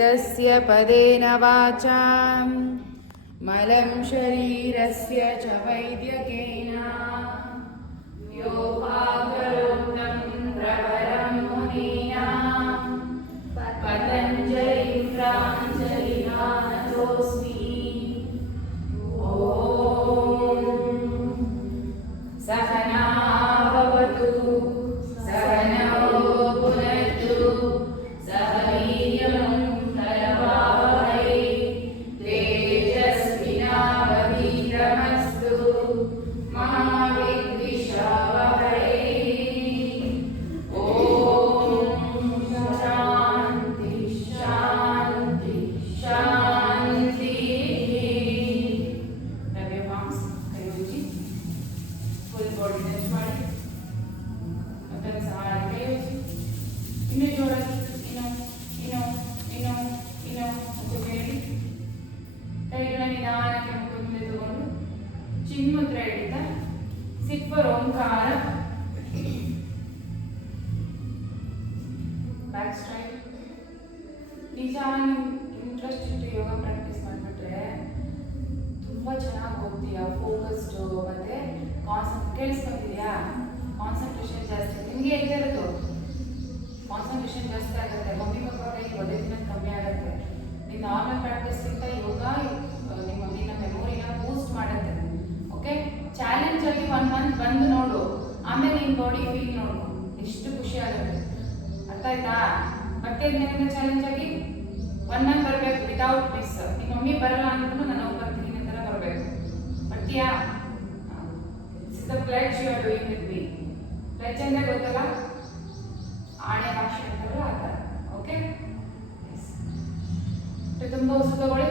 तस्य पदेन वाचां मलं शरीरस्य च वैद्यकेन योगाकरोतं प्रवरं मुनीनां पतञ्जलिं प्राञ्जलिमानतोऽस्मि। ॐ सहना भवतु सहनौ भुनक्तु सह वीर्यं करवावहै तेजस्विनावधीतमस्तु मा विद्विषावहै। ॐ शान्ति शान्ति शान्तिः। Rub your palms, ಕೈ ಉಜ್ಜಿ, full body touch ಮಾಡಿ, ಮತ್ತೆ ಸಹಾಯ ಕೈ ಉಜ್ಜಿ, ಇನ್ನೂ ಜೋರಾಗಿ ಇನ್ನೂ ಮುಖಕ್ಕೆ ಹೇಳಿ. ಕೈಗಳ ನಿಧಾನಕ್ಕೆ ಮುಖದ ಮುಂದೆ ತಗೊಂಡು ಚಿನ್ಮುದ್ರ ಹಿಡಿತಾ ಸಿಟ್ ಫಾರ್ ಓಂಕಾರ. Back straight. ನಿಜ ಇಂಟ್ರೆಸ್ಟ್ ಇಟ್ಟು ಯೋಗ ಪ್ರಾಕ್ಟೀಸ್ ಮಾಡಿಬಿಟ್ರೆ ತುಂಬ ಚೆನ್ನಾಗಿ ಹೋಗ್ತೀಯಾ. ಫೋಕಸ್ಡು ಮತ್ತೆ ಕೇಳಿಸ್ಕೊತಿದ್ಯಾ, ಕಾನ್ಸಂಟ್ರೇಷನ್ ಜಾಸ್ತಿ ನಿಮಗೆ ಇರೋದು. ಕಾನ್ಸಂಟ್ರೇಷನ್ ಜಾಸ್ತಿ ಆಗುತ್ತೆ. ಮಮ್ಮಿ ಪಪ್ಪ ಕೈಗೆ ಒಳ್ಳೆ ದಿನ ಕಮ್ಮಿ ಆಗುತ್ತೆ. ನಿಮ್ಮ ನಾರ್ಮಲ್ ಪ್ರಾಕ್ಟೀಸ್ಗಿಂತ ಯೋಗ ನಿನ್ನ ಮೆಮೊರಿನ ಬೂಸ್ಟ್ ಮಾಡುತ್ತೆ. ಓಕೆ, ಚಾಲೆಂಜಲ್ಲಿ 1 ಮಂತ್ ಬಂದು ನೋಡು, ಆಮೇಲೆ ನಿಮ್ಮ ಬಾಡಿ ಫೀಲ್ ನೋಡು, ಎಷ್ಟು ಖುಷಿ ಆಗುತ್ತೆ. ಅರ್ಥ ಆಯ್ತಾ? ಮತ್ತೆ ಇದರಿಂದ ಚಾಲೆಂಜ್ ಆಗಿ 1 ಮಂತ್ ಬರಬೇಕು ವಿತೌಟ್ ಮಿಸ್. ನಿಮ್ಮ ಮಮ್ಮಿ ಬರಲ್ಲ ಅಂದ್ರೂ ನಾನು ಬರ್ತೀನಿ ಅಂತ ಬರಬೇಕು. ಬರ್ತೀಯಾ? This is the pledge you are doing with me. Pledge ಅಂದರೆ ಗೊತ್ತಲ್ಲ, ಆಣೆ ಭಾಷೆ ಅಂತಾರಲ್ಲ ಆ ಥರ. ಓಕೆ, ತುಂಬ ಉಸಿರು ತಗೊಳ್ಳಿ.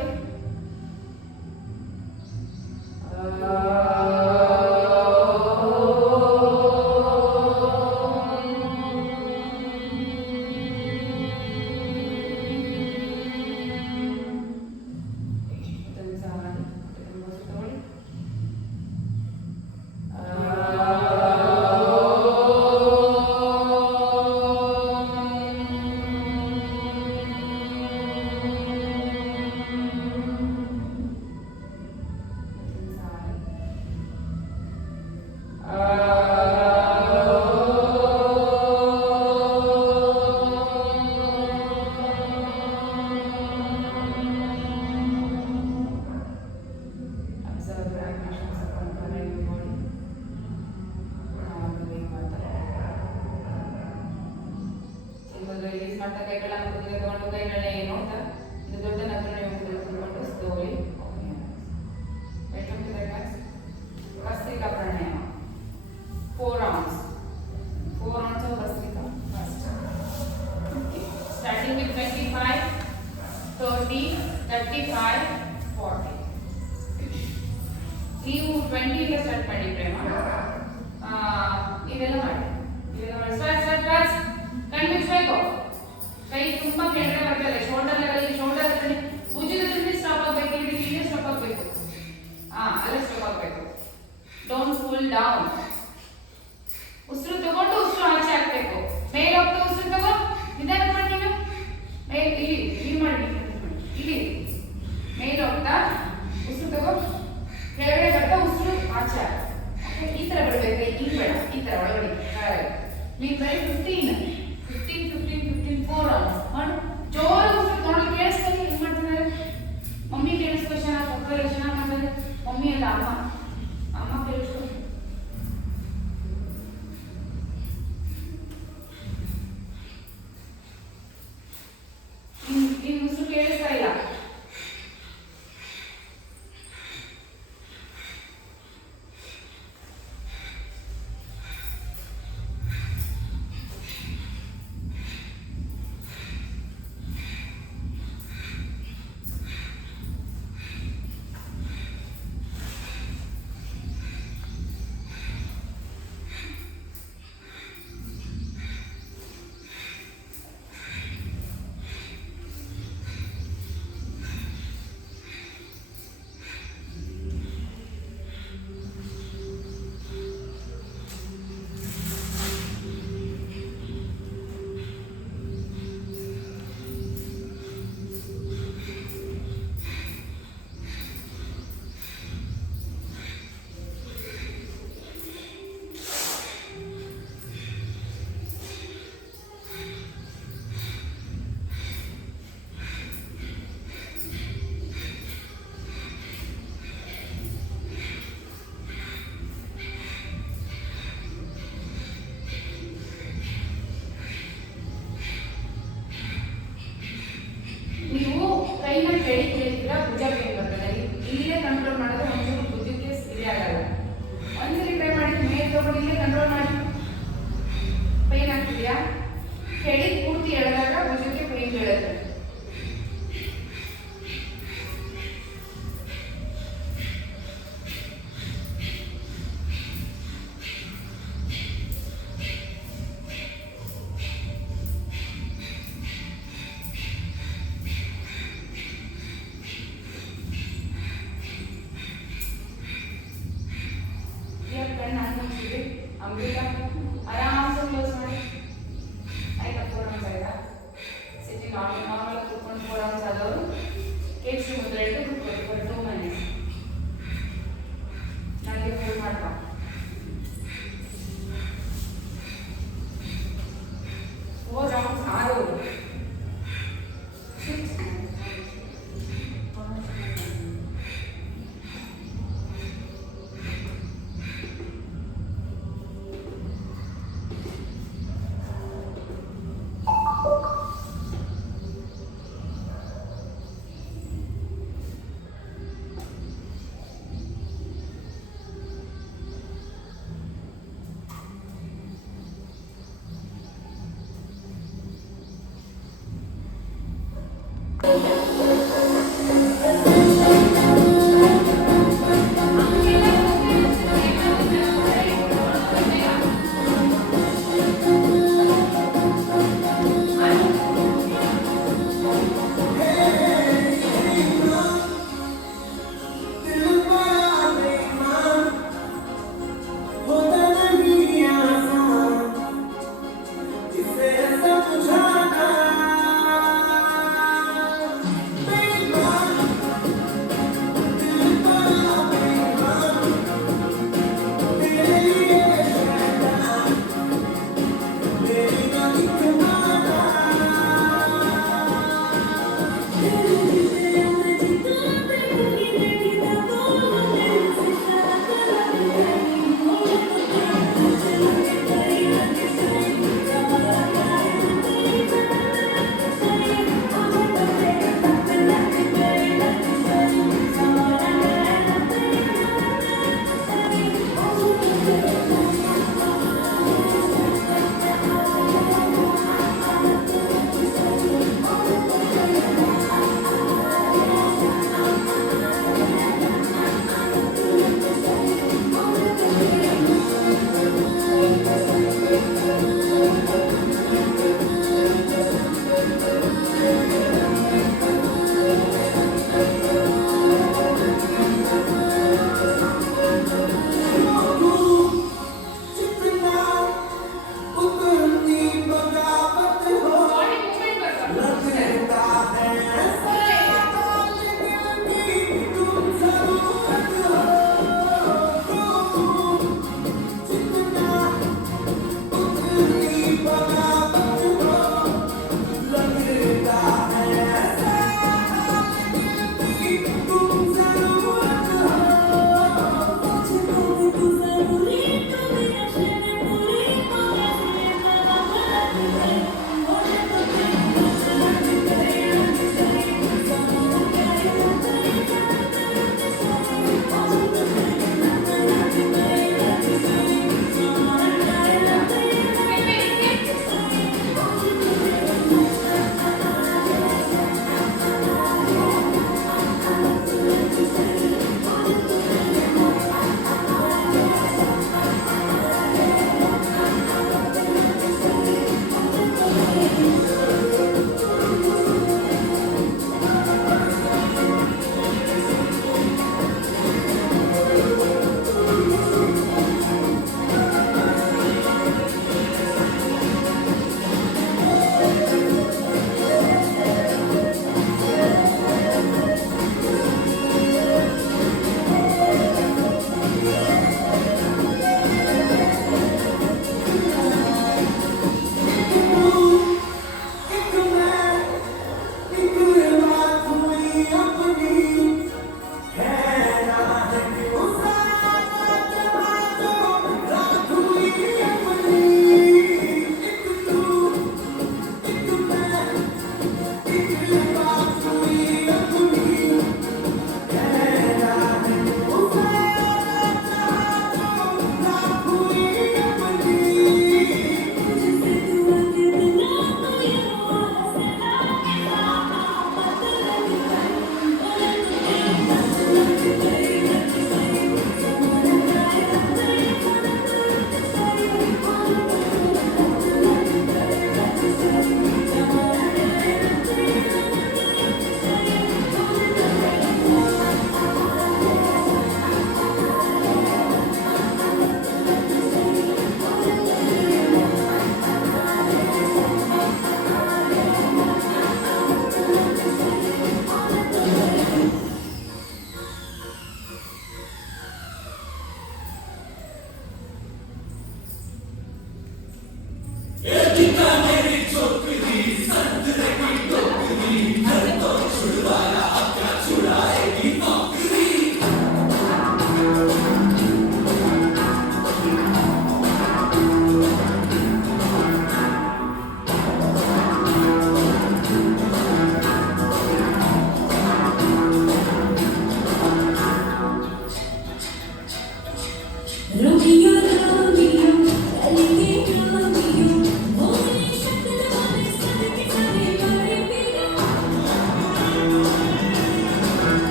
ರಿಲೀಸ್ ಮಾಡ್ತಾ ಕೈಗಳ ಮುಖದಲ್ಲಿ ತಗೊಂಡು ಕೈಗಳನ್ನ ಏನು ಅಂತ ಇದು ದೊಡ್ಡ ನಗರನ ಮುಖದಲ್ಲಿ ತಗೊಂಡು slowly welcome to the class. Bhastrika pranayama 4 rounds of bhastrika. First starting with 25 30 35 40. ನೀವು 20 ಇಂದ ಸ್ಟಾರ್ಟ್ ಮಾಡಿ ಪ್ರೇಮ. ಇದೆಲ್ಲ ಮಾಡಿ ಸ್ಟಾರ್ಟ್ ಕಣ್ಮುಚ್ಚಬೇಕು. ಕೈ ತುಂಬಾ ಕೆಳಗಡೆ ಬರ್ತದೆ, ಶೋಲ್ಡರ್ ಲೆವೆಲ್, ಶೋಲ್ಡರ್ ಭುಜದಲ್ಲಿ ಸ್ಟಾಪ್ ಆಗಬೇಕು, ಇಲ್ಲಿ ಸ್ಟಾಪ್ ಆಗಬೇಕು. ಅಲ್ಲೇ ಸ್ಟಾಪ್ ಆಗಬೇಕು. Don't cool down. ಉಸಿರು ತಗೊಂಡು ಉಸಿರು ಆಚೆ ಹಾಕ್ಬೇಕು. ಮೇಲೆ ಹೋಗ್ತಾ ಉಸಿರು ತಗೋ, ನಿಧಾನ ಮಾಡಿ. ನೀನು ಮೇಲೆ ಇಲ್ಲಿ ಮಾಡಿ, ಇಲ್ಲಿ ಮೇಲೆ ಹೋಗ್ತಾ ಉಸಿರು ತಗೋ, ಕೆಳಗಡೆ ಬರ್ತಾ ಉಸಿರು ಆಚೆ ಹಾಕು. ಈ ತರ ಬಿಡಬೇಕು, ಹಿಂಗ್ ಬೇಡ, ಈ ತರ ಒಳಗಡೆ. ನೀವು ಬರೀ 15 4 rounds ಮಾಡು. ಜೋರು ಉಸಿರು ನೋಡಿ, ಕೇಳಿಸ್ಕೊಳ್ಳಿ. ಹೆಂಗ್ ಮಾಡ್ತಿದ್ದಾರೆ ಮಮ್ಮಿ? ಕೇಳಿಸ್ಕೊ, ಚೆನ್ನಾಗಿ ಮಕ್ಕಳು ಚೆನ್ನಾಗಿ ಮಾಡ್ತಾರೆ. ಮಮ್ಮಿ ಅಲ್ಲ ಅಮ್ಮ ಕೇಳಿಸ್ಕೊ. ನಿನ್ ಉಸಿರು ಕೇಳಿಸ್ತಾ ಇಲ್ಲ.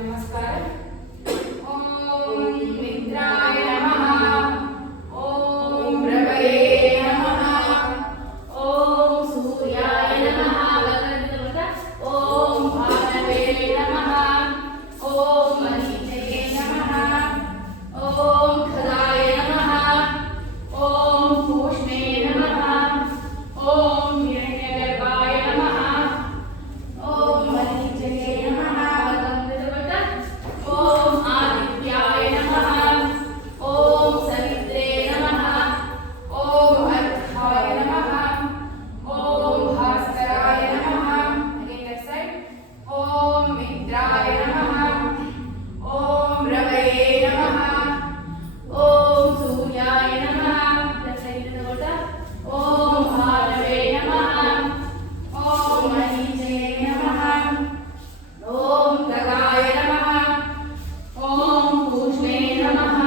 नमस्कार. ओम मित्राय नमः. ओम रवये नमः. ओम सूर्याय नमः. ओम भानवे नमः. ओम मरीचये नमः. ओम खगाय नमः. ओम पूष्णे नमः. ओम हिरण्यगर्भाय नमः. ओम मरीचये नमः. ओम आदित्याय नमः. ओम सवित्रे नमः. ओम अर्घाय नमः. ओम भास्कराय नमः. Again left side. ओम मित्राय नमः. ओम रवये नमः. ओम सूर्याय नमः. Left side तಗೊಳ್ತಾ. ओम भानवे नमः. ओम मरीचये नमः. ओम खगाय नमः. ओम पूष्णे नमः.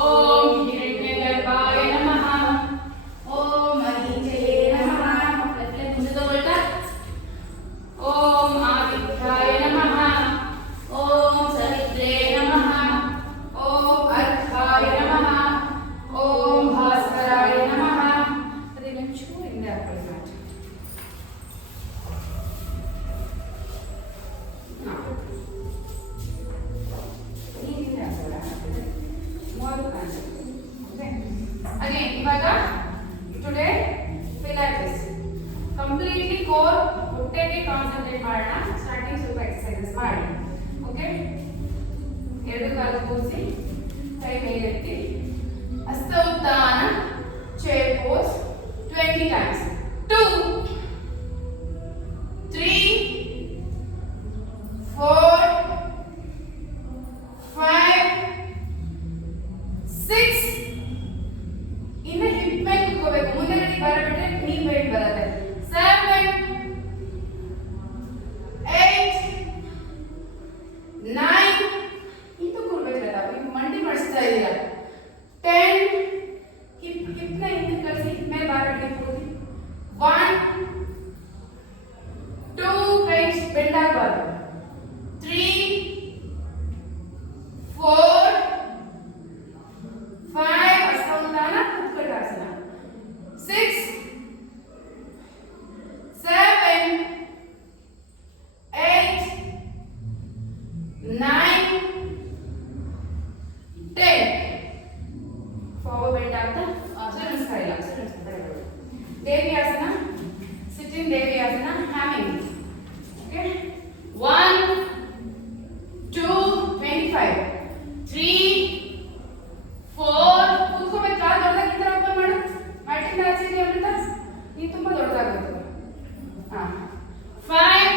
ओम हिरण्यगर्भाय नमः. ओम मरीचये नमः. ಮುಂದೆ ತಗೊಳ್ತಾ. ओम आदित्याय नमः. ओम सवित्रे नमः. ओम अर्घाय नमः. ओम भास्कराय नमः. ಅದೆಲ್ಲ ಚೂರಿಂದ ಹಾಕೊಳ್ಳಿ. Again, ಇವಾಗ today Pilates completely core ಹೊಟ್ಟೆಗೆ ಕಾನ್ಸಂಟ್ರೇಟ್ ಮಾಡೋಣ. ಸ್ಟಾರ್ಟಿಂಗ್ ಸ್ವಲ್ಪ ಎಕ್ಸರ್ಸೈಸಸ್ ಮಾಡಿ. ಓಕೆ, ಎರಡು ಕಾಲು ಕೂರಿಸಿ ಕೈ ಮೇಲೆ ಎತ್ತಿ Hasta Uttana, chair pose 20 times. 2, 3, 4, 5, 6. ಇನ್ನು ಹಿಪ್ ಮೇಲೆ ಕುತ್ಕೋಬೇಕು. ಮುಂದೆ ಬರಬಿಟ್ರೆ ನೀ ವೇಟ್ ಬರುತ್ತೆ. 7, 8, 9. ಇದು ಕೂರ್ಬೇಕಲ್ಲ, ನೀವು ಮಂಡಿ ಮಾಡಿಸ್ತಾ ಇದ್ದೀರಾ. 10. ಹಿಪ್ನ ಹಿಂದೆ ಕಳಿಸಿ, ಹಿಪ್ ಮೇಲೆ ಬಾರಬಿಟ್ಟು ಕೂತಿ. 1, 2. ಕೈ ಬೆಂಡ್ ಆಗಬಾರ್ದು. 3, 4, 5. ಹಸ್ತೋತ್ತಾನ ಉತ್ಕಟಾಸನ. 6, 7, 8, 9, 10. Forward bend ಆಗ್ತಾ ನಮಸ್ಕಾರ ಇಲ್ಲ ದೇವಿಯಾಸನ. ಸಿಟ್ಟಿಂಗ್ ದೇವಿಯಾಸನ. ಹ್ಯಾಮಿಂಗ್. ಓಕೆ. 1, 2, 25, 3, 4. ಕೂತ್ಕೋಬೇಕು. ಕಾಲು ದೊಡ್ಡದಾಗಿ ಈ ಥರ ಓಪನ್ ಮಾಡು. ಮೈಟಿಂದ ಆಚೆಗೆ ಅಂತ ನೀನು ತುಂಬ ದೊಡ್ಡದಾಗುತ್ತೆ. ಹಾಂ. 5.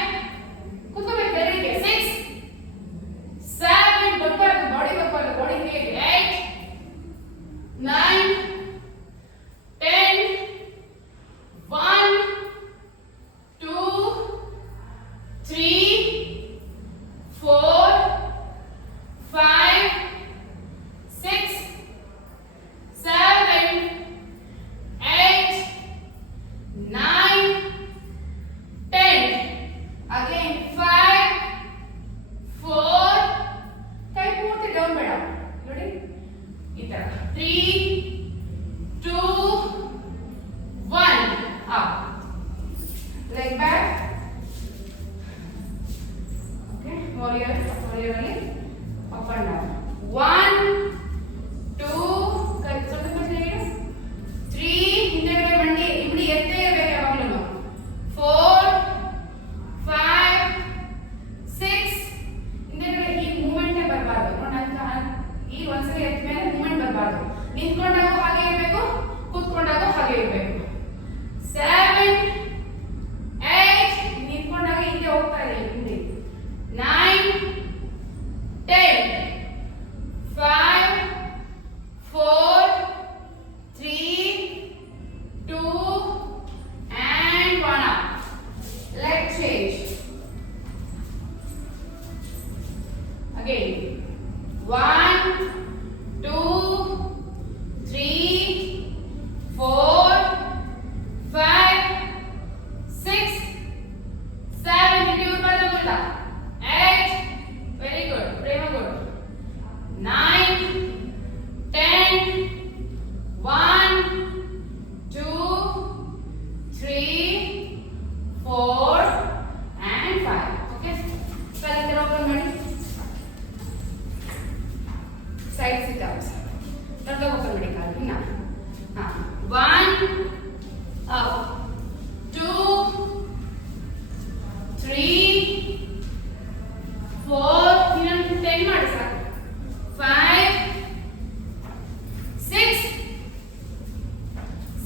ಕೂತ್ಕೋಬೇಕು ಬೆರಳಿಗೆ. 6, 7. ಗೊತ್ತಾಗುತ್ತೆ ಬಾಡಿ ಗೊತ್ತಾಗುತ್ತೆ ಬಾಡಿ ಹೇಗೆ. 8, 9, 10. 1, 2, 3, 4, 5, 6, 7, 8, 9, 10. Again 5, 4. ಕೈ ಪೂರ್ತಿ ಡೌನ್ ಬೇಡ ನೋಡಿ ಈ ತರ. 3, 2, 1. up. Leg back. Okay. Warrior ಅಲ್ಲಿ up and down. 1, 2. ಕೈ ಸ್ವಲ್ಪ ಮೇಲೆ ಇಡು. 3. ಹಿಂದೆಗಡೆ ಮಂಡಿ ಇಬ್ಡಿ ಎತ್ತೇ ಇರಬೇಕು ಯಾವಾಗಲೂ. 4, 5, 6. ಹಿಂದೆಗಡೆ ಈ ಮೂವ್ಮೆಂಟೇ ಬರಬಾರ್ದು. ನೋಡಂತ ಈ ಒಂದ್ಸರಿ ಎತ್ತ ಮೇಲೆ ಮೂವ್ಮೆಂಟ್ ಬರಬಾರ್ದು. ನಿಂತ್ಕೊಂಡಾಗ ಹಾಗೆ ಇರಬೇಕು, ಕೂತ್ಕೊಂಡಾಗ ಹಾಗೆ ಇರಬೇಕು. 7, 8. ನಿಂತ್ಕೊಂಡಾಗ ಹಿಂದೆ ಹೋಗ್ತಾ ಇದೆ ಹಿಂದೆ. 9, 10. 5, 4, 3, 2, and 1 up. Leg change. Again. 1, 2, 3, 4, 5, 6, 7. Reduce by the multa. 8. Very good. Prema good. 9, 10. 1, 2, 3, 4, and 5. Okay. Kalindra open ಮಾಡಿ. Side sit ups. ದೊಡ್ಡ ಓಪನ್ ಮಾಡಿ ಕಾಲು. ಇನ್ನ 1 up, 2, 3, 4. ಇನ್ನೊಂದು 10 ಮಾಡಿ ಸಾಕು. 5, 6,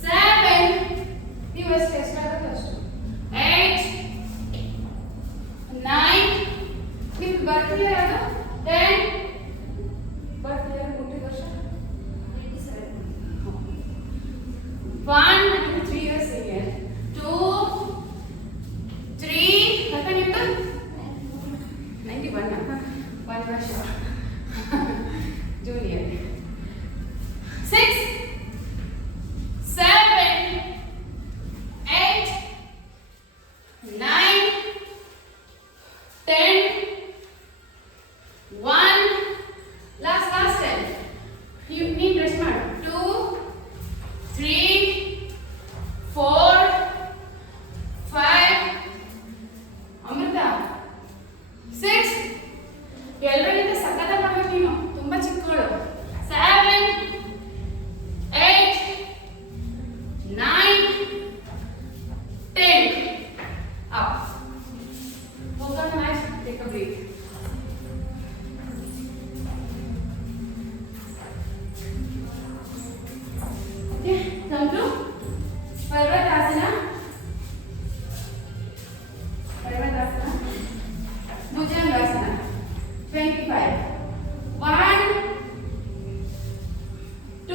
7. ನೀವು ಎಷ್ಟಾಗುತ್ತೆ ಅಷ್ಟು. 8, 9. ನಿಮ್ಗೆ ಬರ್ತಿಲ್ಲ ಯಾವುದು. 10. ಬರ್ತಿಲ್ಲ ಹುಟ್ಟಿದ ವರ್ಷ 1, 3 years again. 2, 3. ಮತ್ತೆ ನಿಮ್ದು 91. 1 ವರ್ಷ ಜೂನಿಯರ್. 6, 7, 8, 9, 10. 1. Last 10. You need rest ಮಾಡಿ. 2, 3, 4, 5. ಅಮೃತ 6. ಎಲ್ಲರಿಗಿಂತ ಸಕ್ಕತ್ತಾಗಿ ಮಾಡ್ಬೇಕು ನೀನು, ತುಂಬಾ ಚಿಕ್ಕವಳು. 7, 8, 9, 10. Up. Focus on nice. Take a breath. 25. 1, 2,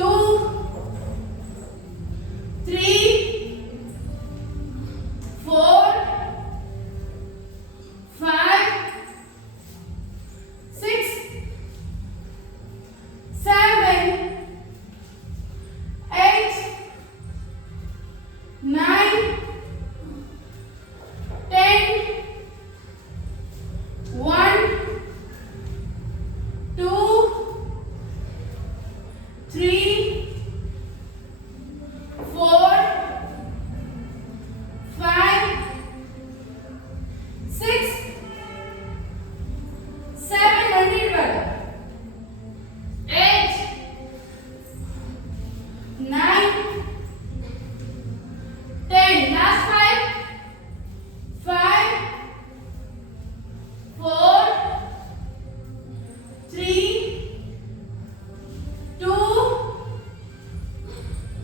3, 4, 5, 6, 7, 8, 9, 10, 1, 2, 3, 4, 5, 6, 7, 8, 9, 10. Last 5, 5, 4, 3, 2,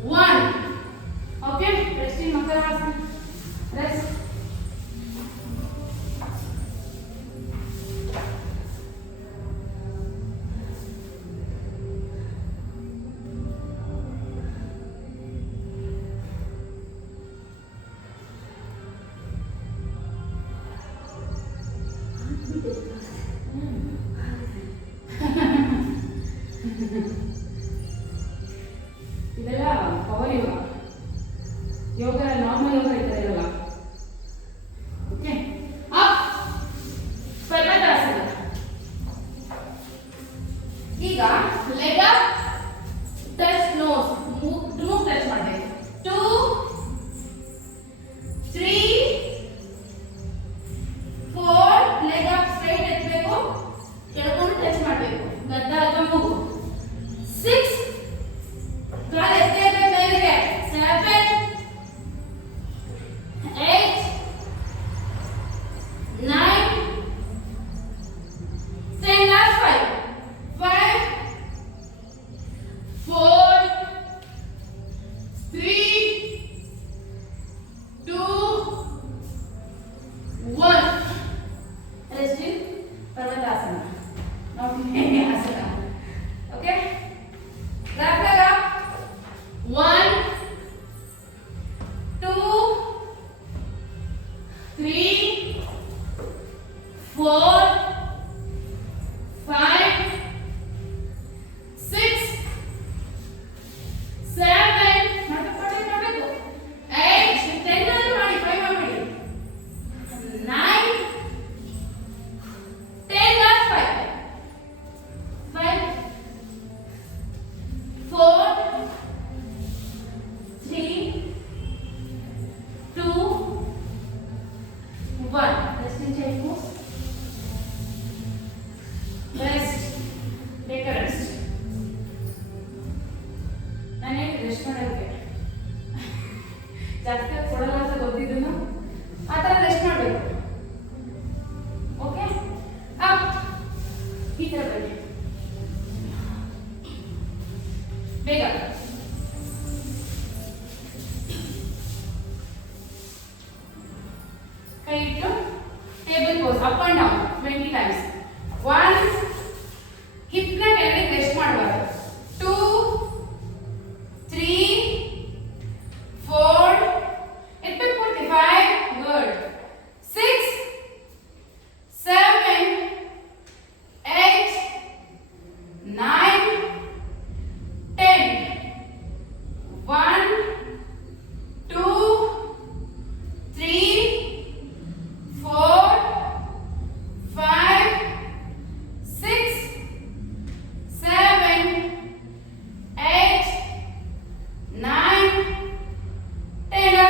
1. Okay, resting Makarasana. Rest. ಇದೆಲ್ಲ power yoga yoga normal yoga ಈ ಥರ ಇರಲ್ಲ ಓಕೆ ಅಪ್ ಪರ್ವತಾಸನ ಈಗ ಲೆಗ್ ಅಪ್ ಟಚ್ ನೋಸ್ ಮೂಗ್ ಟಚ್ ಮಾಡಬೇಕು 2 3 4 ಲೆಗ್ ಅಪ್ ಸ್ಟ್ರೈಟ್ ಎತ್ತಬೇಕು ಕೆಳಗೊಂಡು ಟಚ್ ಮಾಡಬೇಕು ಗದ್ದ ಅಥವಾ ಮೂಗು 6 ಕಾಲು ಎತ್ತಬೇಕು ಮೇಲೆಗೆ 7 8 9 10 last 5 5 4 3 2 1 rest in Parvatasana. Now Vinyasana. Okay? Wrap it up. 1, 2, 3, 4, 5, 6, 7, 8, 10 ಮಾಡಿ 5 ಮಾಡಿ 9, 10 last 5, 5, 4, 3, 2, 1. Rest in chair pose. Rest. Take a rest. ನಾನೇ ರೆಸ್ಟ್ ಮಾಡೋಕ್ಕೆ ಜಾಸ್ತಿ ಹೊತ್ತು ಕೊಡಲ್ಲ ಅಂತ ಗೊತ್ತಿದ್ದನು ಆ ಥರ ರೆಸ್ಟ್ ಮಾಡಬೇಕು ಓಕೆ ಅಪ್ ಈ ಥರ ಬನ್ನಿ ಬೇಗ ಕೈ ಇಟ್ಟು table pose up and down 20 ಟೈಮ್ಸ್ 1 ಹಿಪ್ನ ಕೆಳಗೆ ರೆಸ್ಟ್ ಮಾಡಬಾರ್ದು 2 3 4 ಎತ್ತಬೇಕು ಪೂರ್ತಿ 5 ಗುಡ್ 6 7 8 9 10 1 2 3 4 5 6 7 8 9 10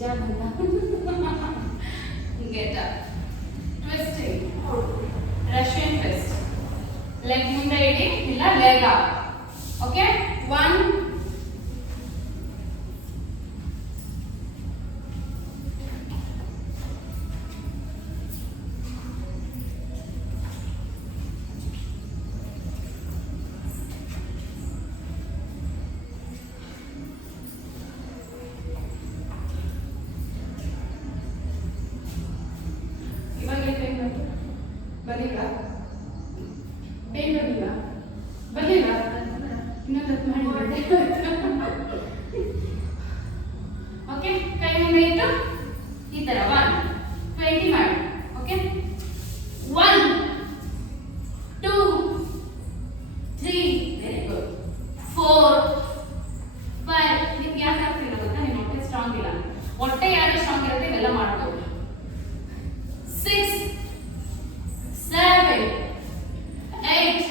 ನಿಜ ಬಂದ get up twisting Russian twist leg ಮುಂದೆ ಇಡಿ ಇಲ್ಲ ಲೆಗ್ ಅಪ್ ಓಕೆ 1 ಬರಲಿಲ್ಲ ಪೇನ್ ಬರಲಿಲ್ಲ ಬರಲಿಲ್ಲ ಇನ್ನೊಂದು ಮಾಡಿ ಓಕೆ ಕೈ ಮುಂದೆ ಇಟ್ಟು ಈ ತರ 1 20 ಮಾಡಿ ಓಕೆ 1 2 3 ವೆರಿ ಗುಡ್ 4 5 ನಿಮ್ಗೆ ಯಾಕೆ ಆಗ್ತಿಲ್ಲ ಗೊತ್ತಾ ನಿಮ್ಮ ಹೊಟ್ಟೆ ಸ್ಟ್ರಾಂಗ್ ಇಲ್ಲ ಹೊಟ್ಟೆ ಯಾರು ಸ್ಟ್ರಾಂಗ್ ಇರುತ್ತೆ ಇವೆಲ್ಲ ಮಾಡ್ಬೋದು 6 7 8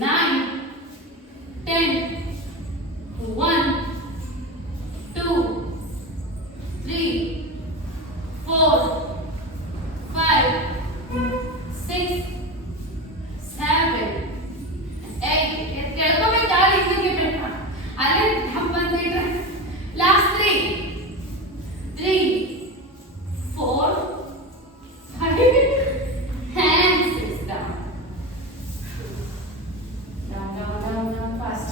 9 10 1 2 3 4 5 6 7 8 ಕೆಳಗೆ ಗಾಳಿ ಇದಕ್ಕೆ ಬೇಡ ಅಲ್ಲೇ ಬಂದಿದ್ರೆ ಲಾಸ್ಟ್ 3 4 5 hands is down fast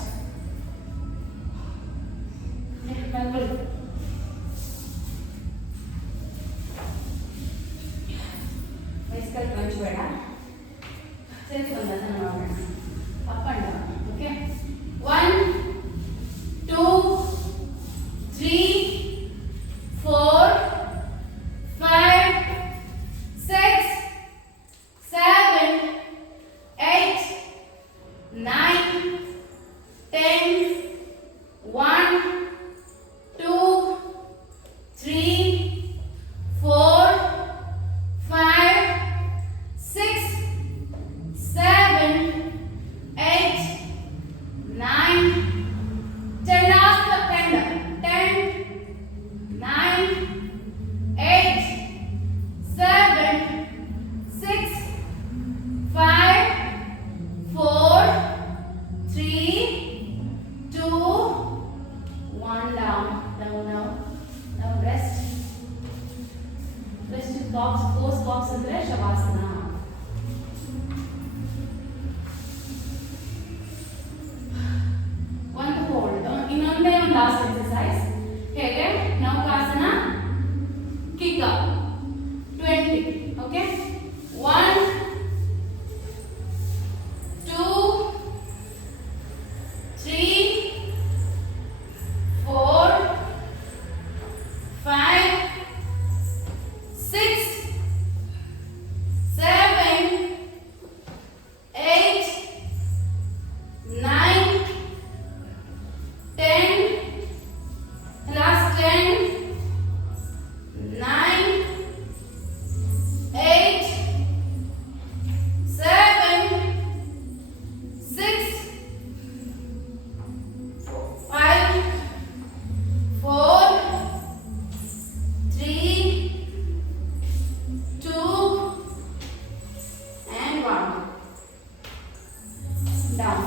bicycle crunch ಬೇಡ ಸೆಲ್ಫ್ ಬಂದನ್ನ ಮಾಡೋಣ ಅಪ್ ಅಂಡ್ ಡೌನ್ ಓಕೆ 1 2 3 4 5 6 7 8 9 10 1 2 3 4 5 6 7 8 9 10 last 10 9 8 7 6 5 4 3 2 1 down now rest box pose box ಅಂದ್ರೆ ಶವಾಸನ ಒಂದು ಹೋಲ್ಡ್ ಇನ್ನೊಂದೇ ಒಂದು ಲಾಸ್ಟ್ ಎಕ್ಸರ್ಸೈಸ್ ಹೇಗೆ ನೌಕಾಸನ ಕಿಕ್ ಅಪ್ 20 ಓಕೆ 1 2 3 4 5 6 7 8 9 10 last 10 9 8 7 6 5 4 3 2 and 1 down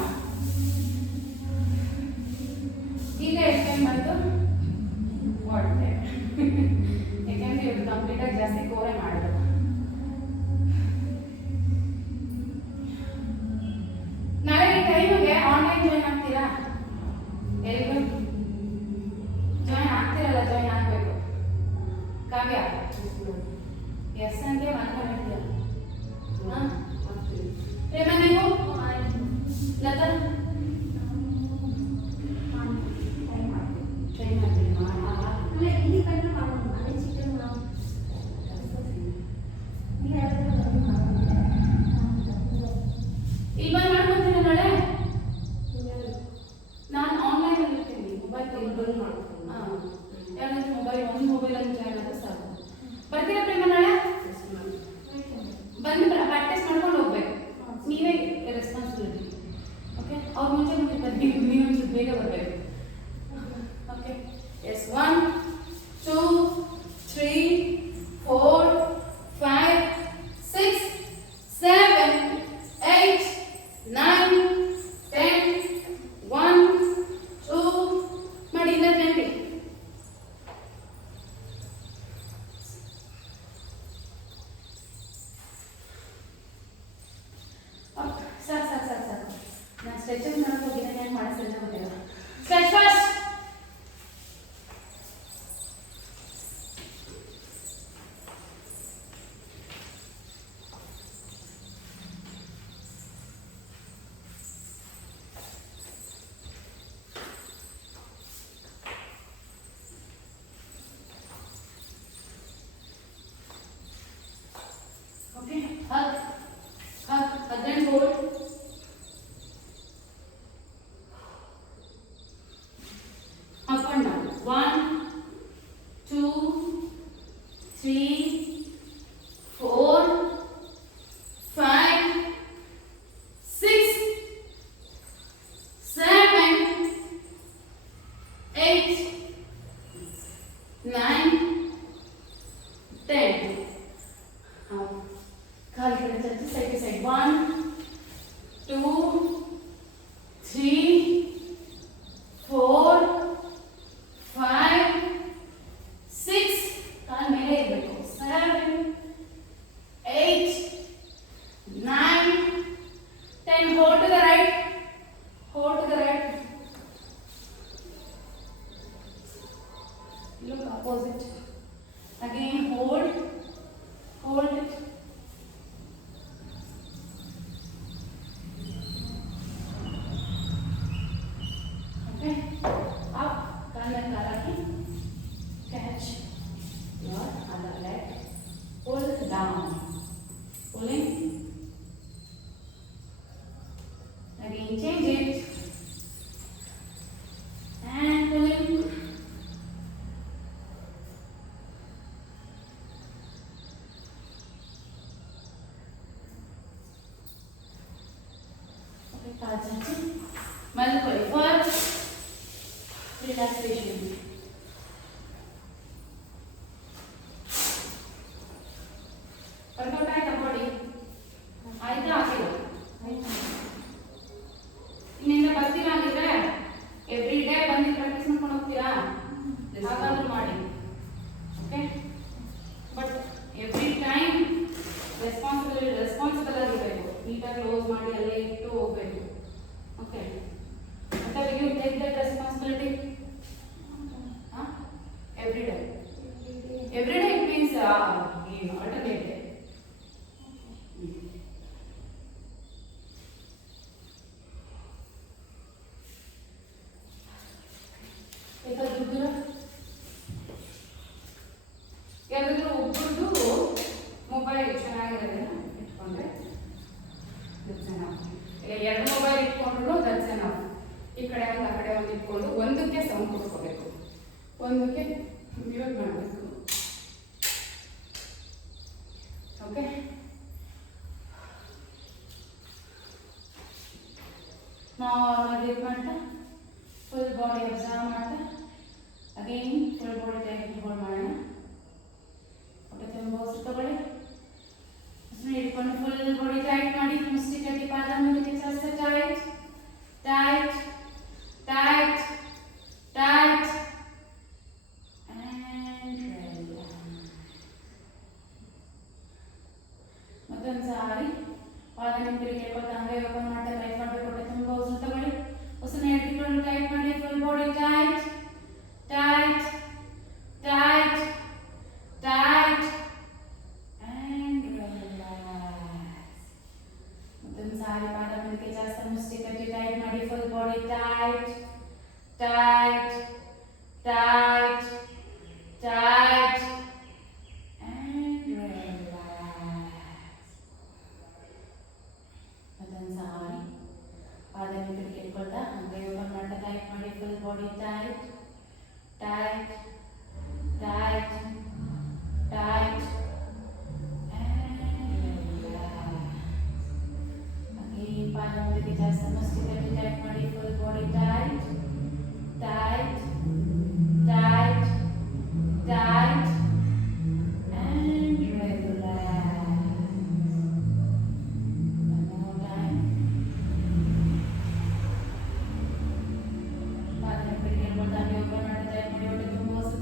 ಈಗ ಎಷ್ಟು ಬಂತು ಹೊಟ್ಟೆ ಯಾಕೆಂದ್ರೆ ಇದು ಕಂಪ್ಲೀಟ್ ಆಗಿ ಜಾಸ್ತಿ ಕೋರೆ ಮಾಡೋದು ನಾಳೆ ಈ ಟೈಮಿಗೆ ಆನ್ಲೈನ್ ಜಾಯಿನ್ ಆಗ್ತೀರಾ ಎಲ್ರು ಜಾಯಿನ್ ಆಗ್ತಿರಲ್ಲ ಜಾಯಿನ್ ಆಗಬೇಕು ಕಾವ್ಯ ಎಸ್ ಅಂತ ಮಾಡ್ಕೊಂಡಿರ್ತೀಯ ಹಾಂ ಪ್ರೇಮ ನೀವು ಲತಾ ಟ್ರೈ ಮಾಡ್ತೀನಿ ಇಲ್ಲಿ ಬಂದು ಮಾಡ್ಕೊತೀನಿ ನಾಳೆ ನಾನು ಆನ್ಲೈನಲ್ಲಿ ಇರ್ತೀನಿ ಮೊಬೈಲ್ ಬಂದು ಮಾಡ್ತೀನಿ ಹಾಂ ಯಾಕಂದ್ರೆ ಒಂದು ಮೊಬೈಲಲ್ಲಿ ಜಾಯಿನ್ ಆದರೆ ಸಾಕು ಬರ್ತೀರಾ ಪ್ರೇಮ ನಾಳೆ ಬಂದು ಪ್ರಾಕ್ಟೀಸ್ ಮಾಡ್ಕೊಂಡು ಹೋಗ್ಬೇಕು ನೀವೇ ರೆಸ್ಪಾನ್ಸಿಬಿಲಿಟಿ ಓಕೆ ಅವ್ರ ಮುಂಚೆ ನೀವು ಒಂಚೂರು ಬೇಗ ಬರಬೇಕು ಓಕೆ ಎಸ್ 1 2 9, 10. ಕಾಲು ಕಡೆ ಚರ್ಚಿ ಸೈಡ್ ಟು ಸೈಡ್ 1, 2, 3, 4, 5, 6. ಕಾಲು ಮೇಲೆ ಇರಬೇಕು. 7, 8, 9, 10. Hold to the right. Hold to the right. Look opposite. Again hold. Hold it. Okay. Up. Kanan karaki. Catch your other leg. Pull down. Pulling. Again change it. And pulling. Okay, kaal change. Malcolm first. Relaxation. Workout ಆಯ್ತಾ ಬಾಡಿ? ಆಯ್ತಾ ಆಗಿಲ್ಲ? ಇನ್ನೇನು ಬರ್ತೀರಾ ಆಗಿದ್ರೆ every day ಬಂದು ಪ್ರಾಕ್ಟೀಸ್ ಮಾಡ್ಕೊಂಡು ಹೋಗ್ತೀರಾ? ಹಾಗಾದ್ರೂ ಮಾಡಿ. Okay, but every time responsible ಆಗಿರಬೇಕು. ನೀಟಾಗಿ ಕ್ಲೋಸ್ ಮಾಡಿ ಅಲ್ಲೇ ಇಟ್ಟು ಹೋಗ್ಬೇಕು. Okay, but will you take that responsibility? Every day. Every day it means alternate day. ಯಾರಾದ್ರೂ ಒಬ್ಬರದು ಮೊಬೈಲ್ ಚೆನ್ನಾಗಿರೋದನ್ನ ಇಟ್ಕೊಂಡ್ರೆ ಎರಡು ಮೊಬೈಲ್ ಇಟ್ಕೊಂಡ್ರು ದಟ್ಸ್ ಎನಫ್. ಈ ಕಡೆ ಒಂದು ಆ ಕಡೆ ಒಂದು ಇಟ್ಕೊಂಡು ಒಂದಕ್ಕೆ ಸೌಂಡ್ ಕೊಡ್ಕೋಬೇಕು, ಒಂದಕ್ಕೆ ಮ್ಯೂಟ್ ಮಾಡಬೇಕು. ಓಕೆ, ನಾರ್ಮಲ್ ಬ್ರೀತ್ ಮಾಡ್ತಾ ಫುಲ್ ಬಾಡಿ ಅಬ್ಸರ್ವ್ ಮಾಡ್ತಾ again full body tight hold ಮಾಡೋಣ. ಹೊಟ್ಟೆ ತುಂಬ ಉಸಿರು ತಗೊಳ್ಳಿ. ಉಸಿರು ಇಟ್ಕೊಂಡು ಫುಲ್ ಬಾಡಿ ಟೈಟ್ ಮಾಡಿ. ಮುಷ್ಟಿ ಕಟ್ಟಿ ಪಾದ ಮುಂದಕ್ಕೆ church tight tight tight, tight, and relax. ಮತ್ತೊಂದು ಸಾರಿ ಪಾದ ನಿಂತಿರಿ ಕೇಳ್ಕೊತಾ ಹಂಗೆ ಓಪನ್ ಮಾಡ್ತಾ ಟೈಟ್ ಮಾಡಬೇಕು. ಹೊಟ್ಟೆ ತುಂಬ ಉಸಿರು ತಗೊಳ್ಳಿ. ಉಸಿರನ್ನ ಹಿಡಿದುಕೊಂಡು ಟೈಟ್ ಮಾಡಿ. Full body tight tight tight tight and relax. ಮತ್ತೊಂದು ಸಾರಿ ಪಾದ ಮುಂದಕ್ಕೆ ಜಾಸ್ತಿ ಮುಷ್ಟಿ ಕಟ್ಟಿ ಟೈಟ್ ಮಾಡಿ. Full body tight tight, tight, tight, and relax. ಅದನ್ನು ಸಾರಿ ಪಾದ ಮೇಲೆ ಕೇಳ್ಕೊಳ್ತಾ ಹಂಗೆ ಓಪನ್ ಮಾಡ್ತಾ ಟೈಟ್ ಮಾಡಿ. Full body tight tight tight tight and relax. ಹಾಗೆ ಪಾದ ಮೇಲೆ ಜಾಸ್ತಿ ಮುಷ್ಟಿ ಕಟ್ಟಿ ಟೈಟ್ ಮಾಡಿ. Full body tight tight, tight, tight, and relax. One more time. ಪಾದ ಮೇಲೆ ಕೇಳ್ಕೊಳ್ತಾ ಹಂಗೆ ಓಪನ್ ಮಾಡಿ ಟೈಟ್ ಮಾಡಿ. ಹೊಟ್ಟೆ ತುಂಬ ಉಸಿರು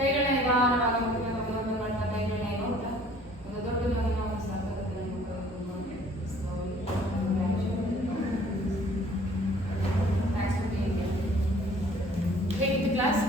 ಕೈಗಳನ್ನ ನಿಧಾನವಾಗಿ ಮುಟ್ಟಿನ ಮಾಡ್ತಾ ಕೈಗಳನ್ನ ನೋಡ್ತಾ ಒಂದು ದೊಡ್ಡ ನಾವು ಸಾಕಾಗುತ್ತೆ ಹೇಗಿತ್ತು ಕ್ಲಾಸ್?